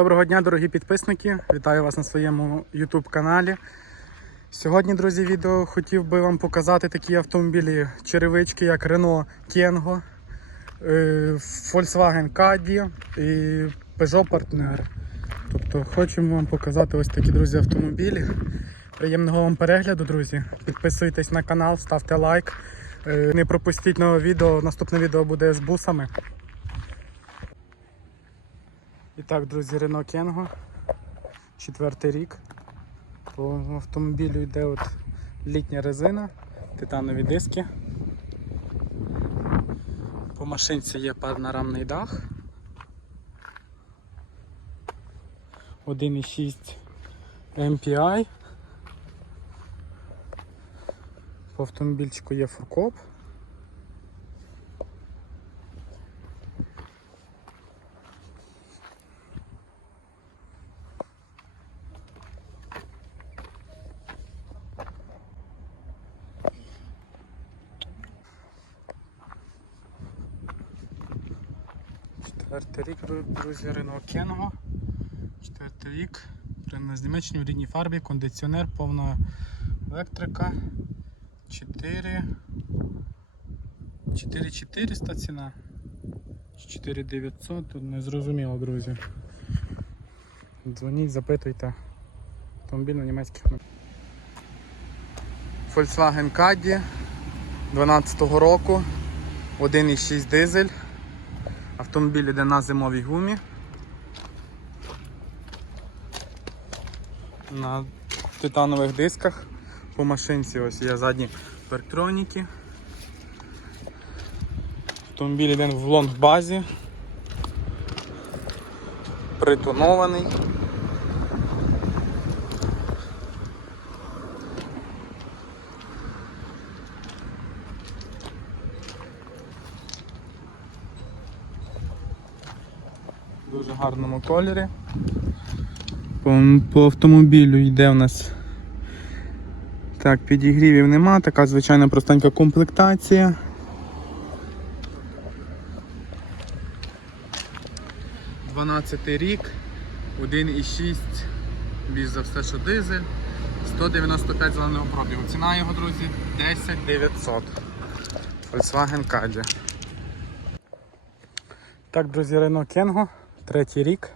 Доброго дня, дорогі підписники! Вітаю вас на своєму YouTube каналі. Сьогодні, друзі, відео хотів би вам показати такі автомобілі черевички, як Renault Kengo, е, Volkswagen Caddy і Peugeot Partner. Тобто хочемо вам показати ось такі друзі автомобілі. Приємного вам перегляду, друзі. Підписуйтесь на канал, ставте лайк. Е, Не пропустіть нове відео. Наступне відео буде з бусами. І так, друзі, Renault Kengo. Четвертий рік. По автомобілю йде от літня резина, титанові диски. По машинці є панорамний дах. 1,6 MPI. По автомобільчику є фуркоп. Четвертий рік, друзі, Renault Kengo. Четвертий рік. З Німеччині в рідній фарбі, кондиціонер, повна електрика. 4. 4400 ціна. 4900, тут не зрозуміло, друзі. Дзвоніть, запитуйте. Автомобіль на німецьких. Volkswagen Caddy 12 року. 1,6 дизель. Автомобіль йде на зимовій гумі. На титанових дисках. По машинці ось є задні парктроніки. Автомобіль йде в лонгбазі. Притонований. Дуже гарному кольорі. По, по автомобілю йде у нас так, підігрівів нема, така звичайна простенька комплектація. Дванадцятий рік, 1,6, більш за все, що дизель, 195 зеленого пробігу. Ціна його, друзі, 10 900. Volkswagen Caddy. Так, друзі, Renault Kengo, третій рік,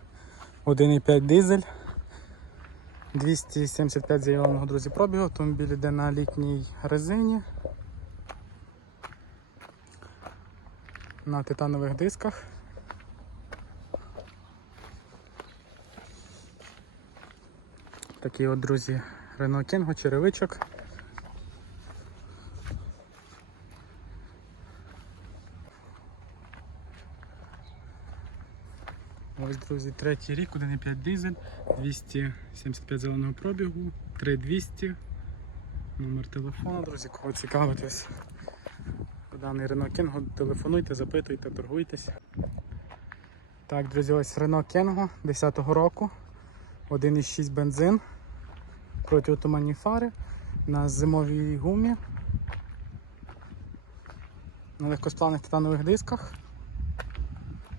1,5 дизель. 275 заявленого друзі пробігу, автомобіль йде на літній резині. На титанових дисках. Такий от, друзі, Renault Kengo, черевичок. Ось, друзі, третій рік, 1,5 дизель, 275 зеленого пробігу, 3200. Номер телефону, друзі, кого цікавитесь. Даний Renault Kengo, телефонуйте, запитуйте, торгуйтесь. Так, друзі, ось Renault Kengo 10-го року. 1,6 бензин. Протиотуманні фари на зимовій гумі. На легкосплавних титанових дисках.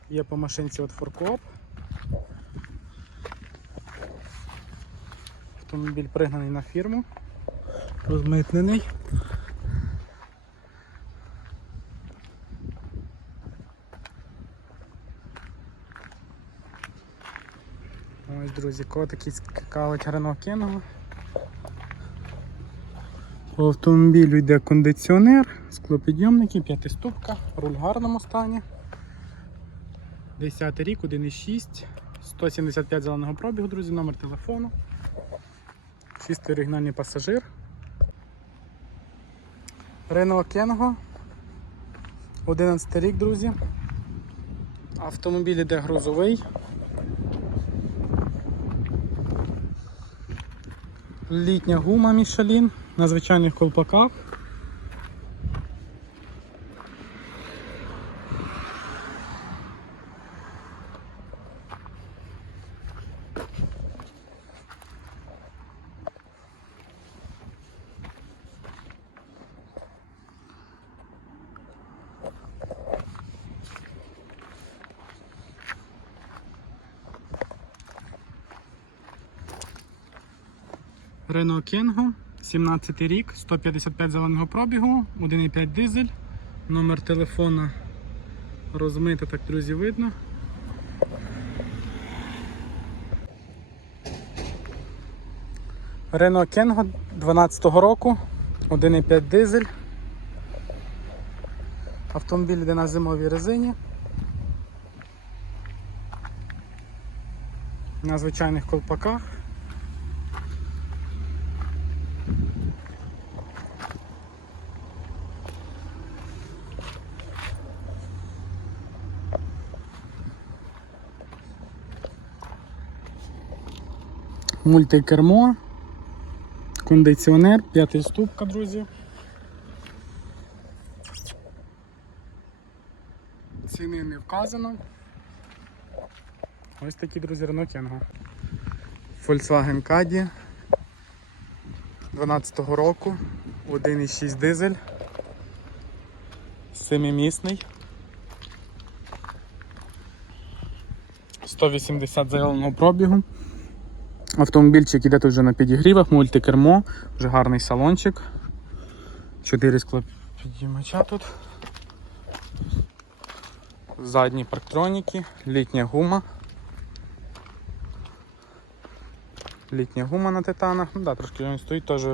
Є по машинці от форкоп. Автомобіль пригнаний на фірму, розмитнений. Ось, друзі, котики цікавить Renault Kengo. По автомобілю йде кондиціонер, склопідйомники, п'ятиступка, руль в гарному стані. 10 рік, 1,6, 175 зеленого пробігу, друзі, номер телефону. Чистий оригінальний пасажир. Renault Kengo. 11 рік, друзі. Автомобіль іде грузовий. Літня гума Michelin на звичайних колпаках. Renault Kangoo, 17 рік, 155 зеленого пробігу, 1,5 дизель, номер телефона розмито, так, друзі, видно. Renault Kangoo 12 року, 1,5 дизель. Автомобіль йде на зимовій резині. На звичайних колпаках. Мультикермо, кондиціонер, п'ятий ступка, друзі. Ціни не вказано. Ось такі, друзі, Renault Kangoo. Volkswagen Caddy 12-го року, 1,6 дизель, 7-місний. 180 зеленого пробігу. Автомобільчик іде тут вже на підігрівах, мультикермо, вже гарний салончик. 4 склопідіймача тут. Задні парктроніки, літня гума. Літня гума на титанах. Ну, да, трошки він стоїть теж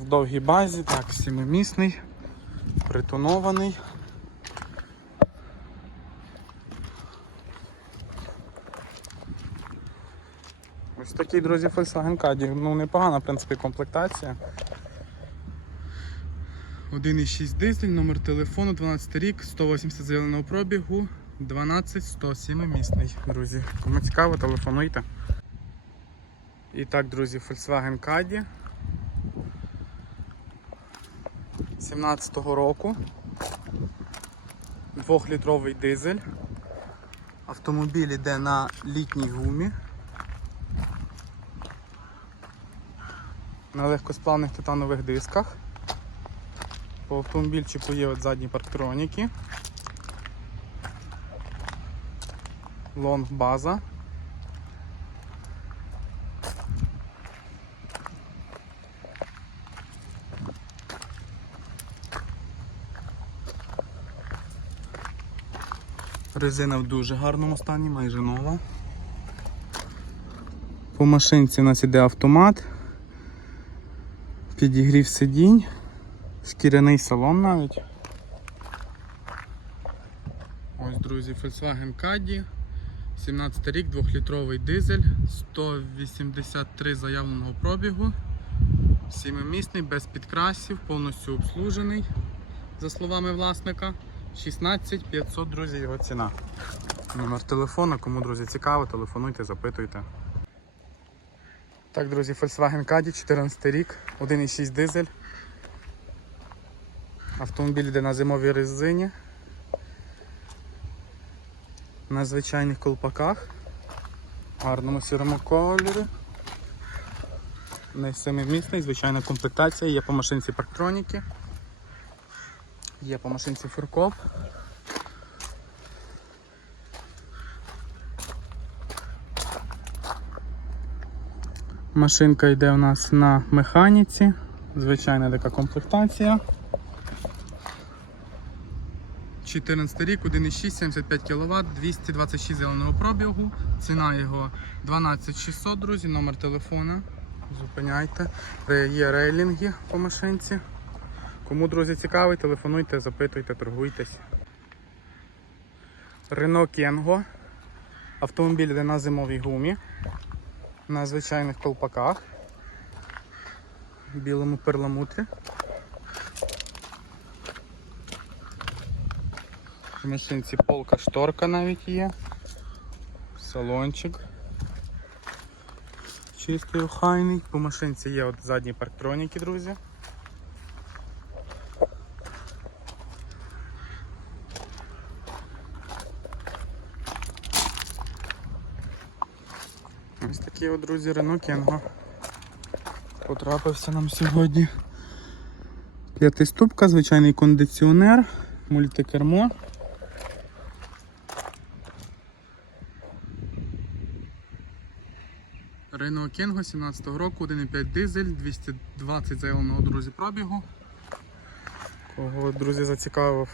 в довгій базі. Так, сімимісний, притонований. Ось такий, друзі, Volkswagen Caddy. Ну, непогана, в принципі, комплектація. 1,6 дизель, номер телефону, 12 рік, 180 зеленого пробігу, 12 107 місний, друзі. Кому цікаво, телефонуйте. І так, друзі, Volkswagen Caddy 17-го року. 2-літровий дизель. Автомобіль йде на літній гумі. На легкосплавних титанових дисках. По автомобільчику є от задні парктроніки. Лонг база. Резина в дуже гарному стані, майже нова. По машинці у нас іде автомат, підігрів сидінь, шкіряний салон навіть. Ось, друзі, Volkswagen Caddy, 17 рік, 2-літровий дизель, 183 заявленого пробігу, 7-місний, без підкрасів, повністю обслужений, за словами власника. 16 500, друзі, його ціна. Номер телефону, кому, друзі, цікаво, телефонуйте, запитуйте. Так, друзі, Volkswagen Caddy, 14 рік, 1,6 дизель. Автомобіль йде на зимовій резині. На звичайних колпаках. Гарному сірому кольорі. Не семимісний, звичайна комплектація, є по машинці парктроніки. Є по машинці фуркоп. Машинка йде у нас на механіці. Звичайна така комплектація. 14 рік, 1,6, 75 кВт, 226 зеленого пробігу. Ціна його 12600, друзі, номер телефона. Зупиняйте. Є рейлінги по машинці. Кому, друзі, цікавий, телефонуйте, запитуйте, торгуйтесь. Renault Kangoo. Автомобіль йде на зимовій гумі. На звичайних колпаках. Білому перламутрі. В машинці полка шторка навіть є. Салончик. Чистий охайний. По машинці є от задні парктроніки, друзі. Ось такий друзі, Renault Kangoo. Потрапився нам сьогодні. П'ятиступка, звичайний кондиціонер, мультикермо. Renault Kengo 17 року, 1,5 дизель, 220 заявленого друзі пробігу. Кого, друзі, зацікавив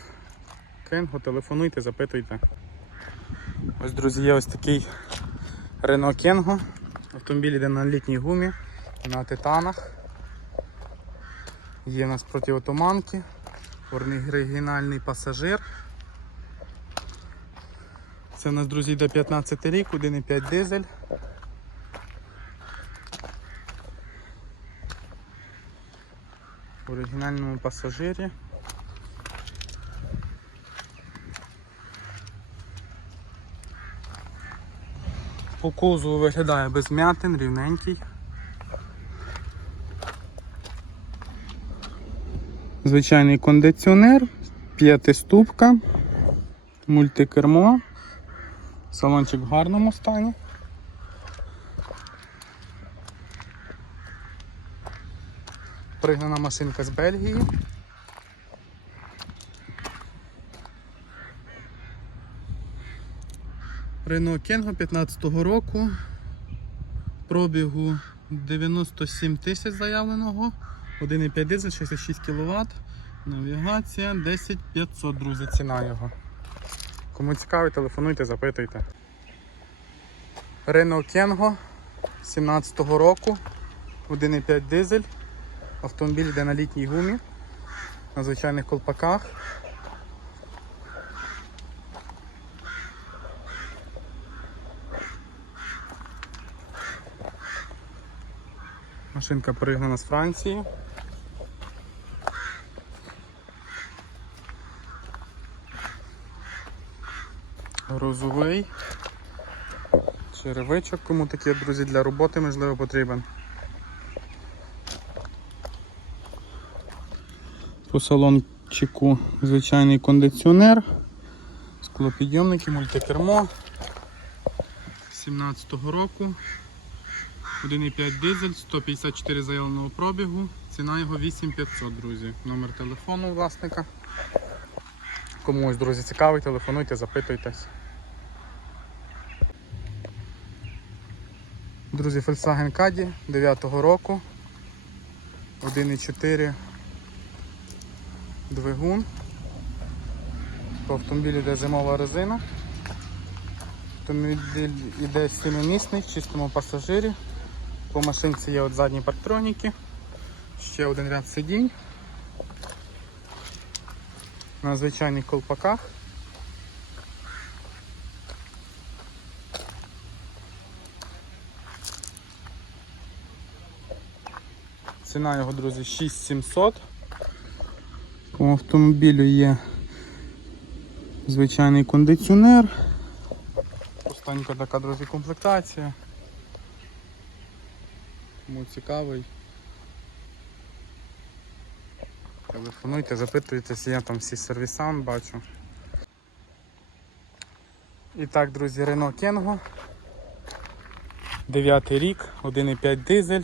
Кенго, телефонуйте, запитуйте. Ось, друзі, є ось такий Renault Kengo. Автомобіль йде на літній гумі, на титанах. Є у нас протиотуманки, оригінальний пасажир. Це у нас, друзі, йде 15 рік, 1,5 дизель. В оригінальному пасажирі. По кузову виглядає без м'ятин, рівненький. Звичайний кондиціонер, п'ятиступка, мультикермо, салончик в гарному стані. Пригнана машинка з Бельгії. Renault Kengo 15-го року. Пробігу 97 тисяч заявленого. 1,5 дизель, 66 кВт. Навігація 10500, друзі, ціна його. Кому цікавий, телефонуйте, запитуйте. Renault Kengo 17-го року. 1,5 дизель. Автомобіль йде на літній гумі, на звичайних колпаках. Машинка пригнана з Франції. Грузовий. Черевичок, кому такі, друзі, для роботи можливо потрібен. По салончику звичайний кондиціонер, склопідйомники, мультикермо 17-го року. 1,5 дизель, 154 заявленого пробігу, ціна його 8500, друзі. Номер телефону власника. Комусь, друзі, цікавий, телефонуйте, запитуйтесь. Друзі, Volkswagen Caddy 9-го року. 1,4 двигун. По автомобілю йде зимова резина. Автомобіль йде сімимісний в чистому пасажирі. По машинці є от задні парктроніки, ще один ряд сидінь. На звичайних колпаках. Ціна його, друзі, 6700. По автомобілю є звичайний кондиціонер. Пустенька така, друзі, комплектація. Кому цікавий. Телефонуйте, запитуйтесь, я там всі сервісам бачу. І так, друзі, Renault Kengo. 9 рік, 1,5 дизель.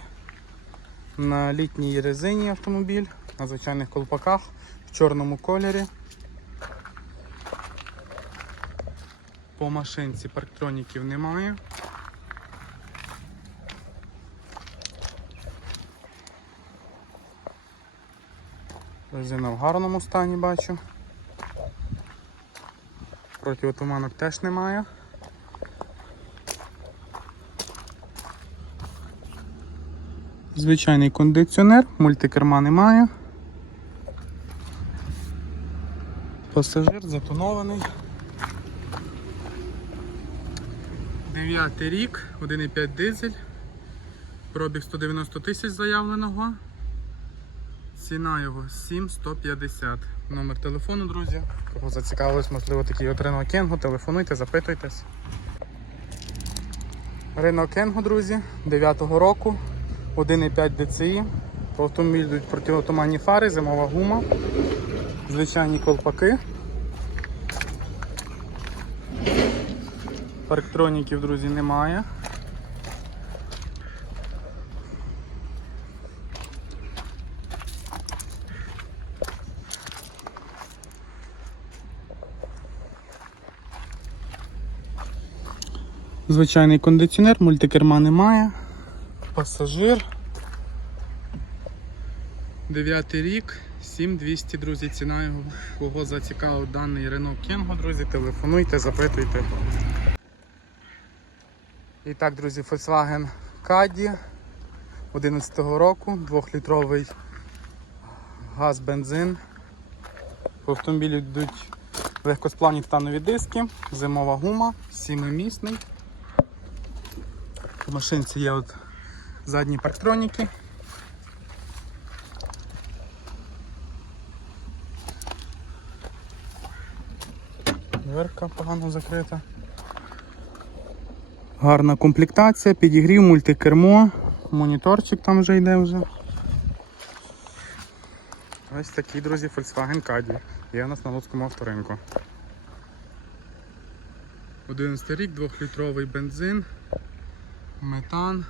На літній резині автомобіль, на звичайних колпаках, в чорному кольорі. По машинці парктроніків немає. Резина в гарному стані бачу. Протиотуманок теж немає. Звичайний кондиціонер, мультикерма немає. Пасажир затонований. Дев'ятий рік, 1,5 дизель. Пробіг 190 тисяч заявленого. Ціна його 7150. Номер телефону, друзі. Кого зацікавилось, можливо, такий от Renault Kengo, телефонуйте, запитуйтесь. Renault Kengo, друзі, 9-го року, 1,5 DCI. По автомобілю йдуть протиотуманні фари, зимова гума, звичайні колпаки. Парктроніків, друзі, немає. Звичайний кондиціонер, мультикерма немає. пасажир. Дев'ятий рік, 7200, друзі, ціна його. Кого зацікавив даний Renault Kengo, друзі, телефонуйте, запитуйте. І так, друзі, Volkswagen Caddy 11 року, 2-літровий газ, бензин. По автомобілі йдуть легкосплавні титанові диски, зимова гума, сімимісний. В машинці є от задні парктроніки. Дверка погано закрита. Гарна комплектація, підігрів, мультикермо, моніторчик там вже йде вже. Ось такий, друзі, Volkswagen Caddy. Є у нас на Луцькому авторинку. 11 рік, 2-літровий бензин, метан.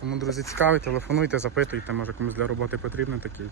Тому, друзі, цікаві, телефонуйте, запитуйте, може комусь для роботи потрібен такий.